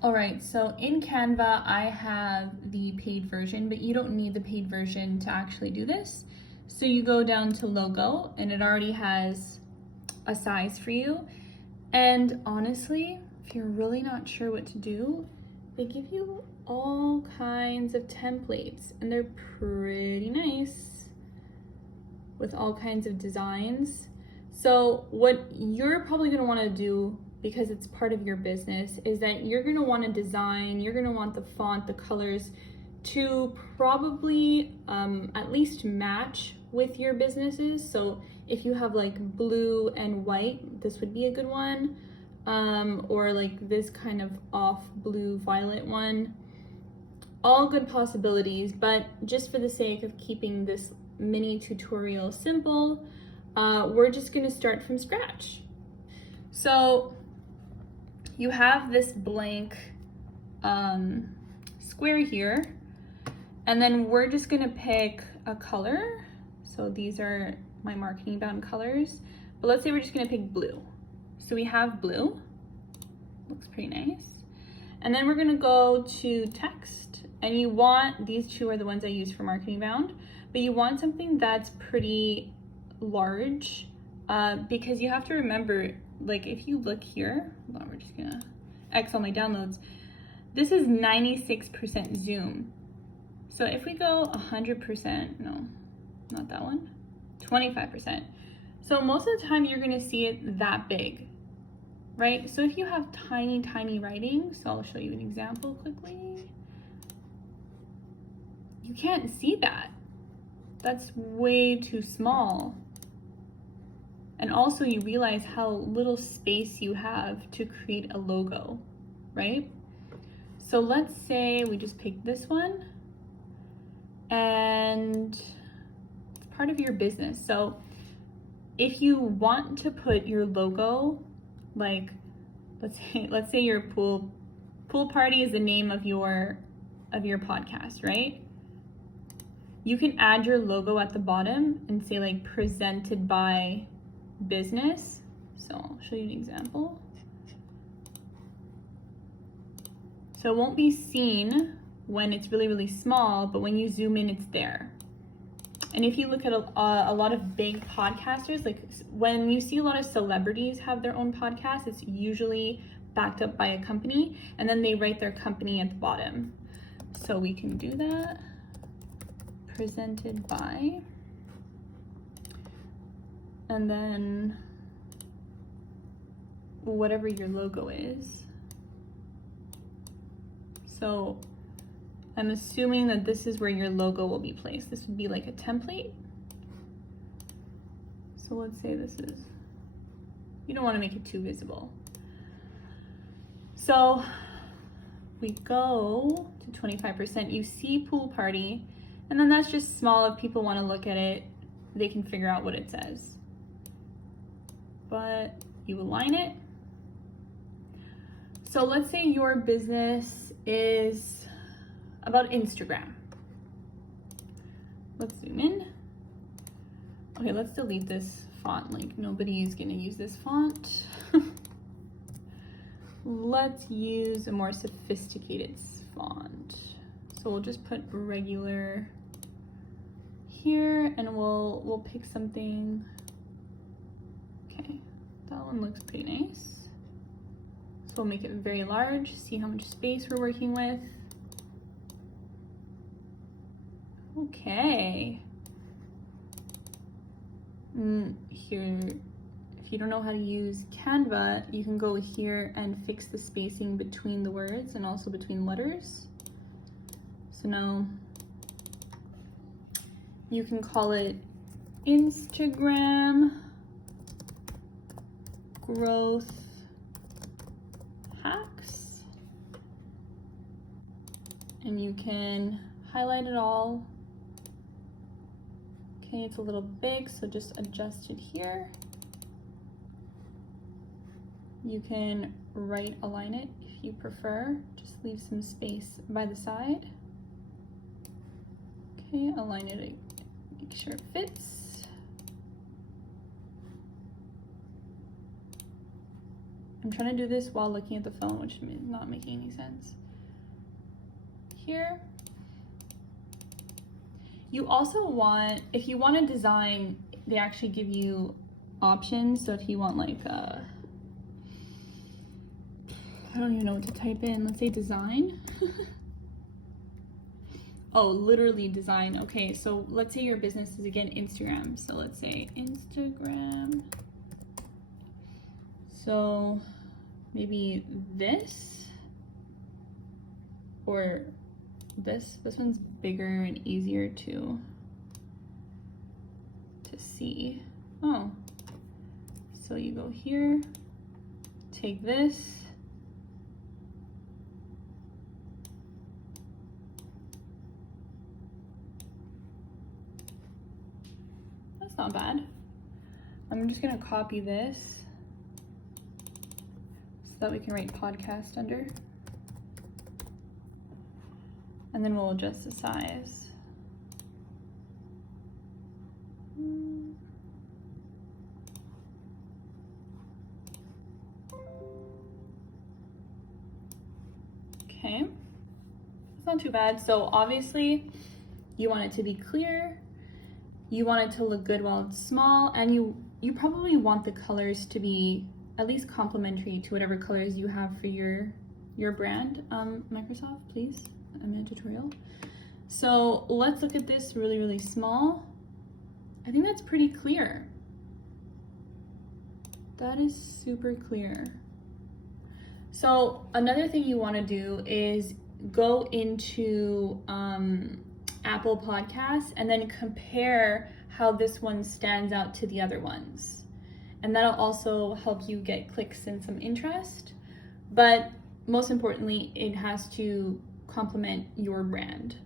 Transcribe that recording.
All right, so in Canva, I have the paid version, but you don't need the paid version to actually do this. So you go down to logo and it already has a size for you. And honestly, if you're really not sure what to do, they give you all kinds of templates and they're pretty nice with all kinds of designs. So what you're probably gonna wanna do, because it's part of your business, is that you're gonna wanna design, you're gonna want the font, the colors to probably at least match with your businesses. So if you have like blue and white, this would be a good one. Or like this kind of off blue violet one. All good possibilities, but just for the sake of keeping this mini tutorial simple, we're just gonna start from scratch. So you have this blank square here, and then we're just gonna pick a color. So these are my marketing bound colors, but let's say we're just gonna pick blue. So we have blue, looks pretty nice. And then we're gonna go to text, and you want, these two are the ones I use for marketing bound, but you want something that's pretty large, because you have to remember, like if you look here, hold on, we're just gonna X on my downloads. This is 96% zoom. So if we go 100%, no, not that one, 25%. So most of the time you're gonna see it that big, right? So if you have tiny, tiny writing, so I'll show you an example quickly. You can't see that. That's way too small. And also you realize how little space you have to create a logo, right? So let's say we just pick this one and it's part of your business. So if you want to put your logo, like let's say your pool party is the name of your podcast, right? You can add your logo at the bottom and say like presented by business. So I'll show you an example. So it won't be seen when it's really, really small, but when you zoom in, it's there. And if you look at a lot of big podcasters, like when you see a lot of celebrities have their own podcast, it's usually backed up by a company, and then they write their company at the bottom. So we can do that. Presented by, and then whatever your logo is. So I'm assuming that this is where your logo will be placed. This would be like a template. So let's say this is, you don't want to make it too visible. So we go to 25%. You see pool party, and then that's just small. If people want to look at it, they can figure out what it says. But you align it. So let's say your business is about Instagram. Let's zoom in. Okay, let's delete this font. Like nobody's gonna use this font. Let's use a more sophisticated font. So we'll just put regular here, and we'll pick something. Okay, that one looks pretty nice. So we'll make it very large, see how much space we're working with. Okay. Here, if you don't know how to use Canva, you can go here and fix the spacing between the words and also between letters. So now you can call it Instagram growth hacks, and you can highlight it all. Okay, it's a little big, so just adjust it here. You can right align it if you prefer, just leave some space by the side. Okay, align it, make sure it fits. I'm trying to do this while looking at the phone, which is not making any sense. Here. You also want, if you want to design, they actually give you options. So if you want like I don't even know what to type in. Let's say design. Oh, literally design. Okay, so let's say your business is again Instagram. So let's say Instagram. So maybe this or this. This one's bigger and easier to see. Oh, so you go here, take this. That's not bad. I'm just gonna copy this so that we can write podcast under. And then we'll adjust the size. Okay, it's not too bad. So obviously you want it to be clear, you want it to look good while it's small, and you probably want the colors to be at least complementary to whatever colors you have for your brand. Microsoft, please. I'm in a tutorial. So let's look at this really, really small. I think that's pretty clear. That is super clear. So another thing you want to do is go into Apple Podcasts and then compare how this one stands out to the other ones. And that'll also help you get clicks and some interest. But most importantly, it has to complement your brand.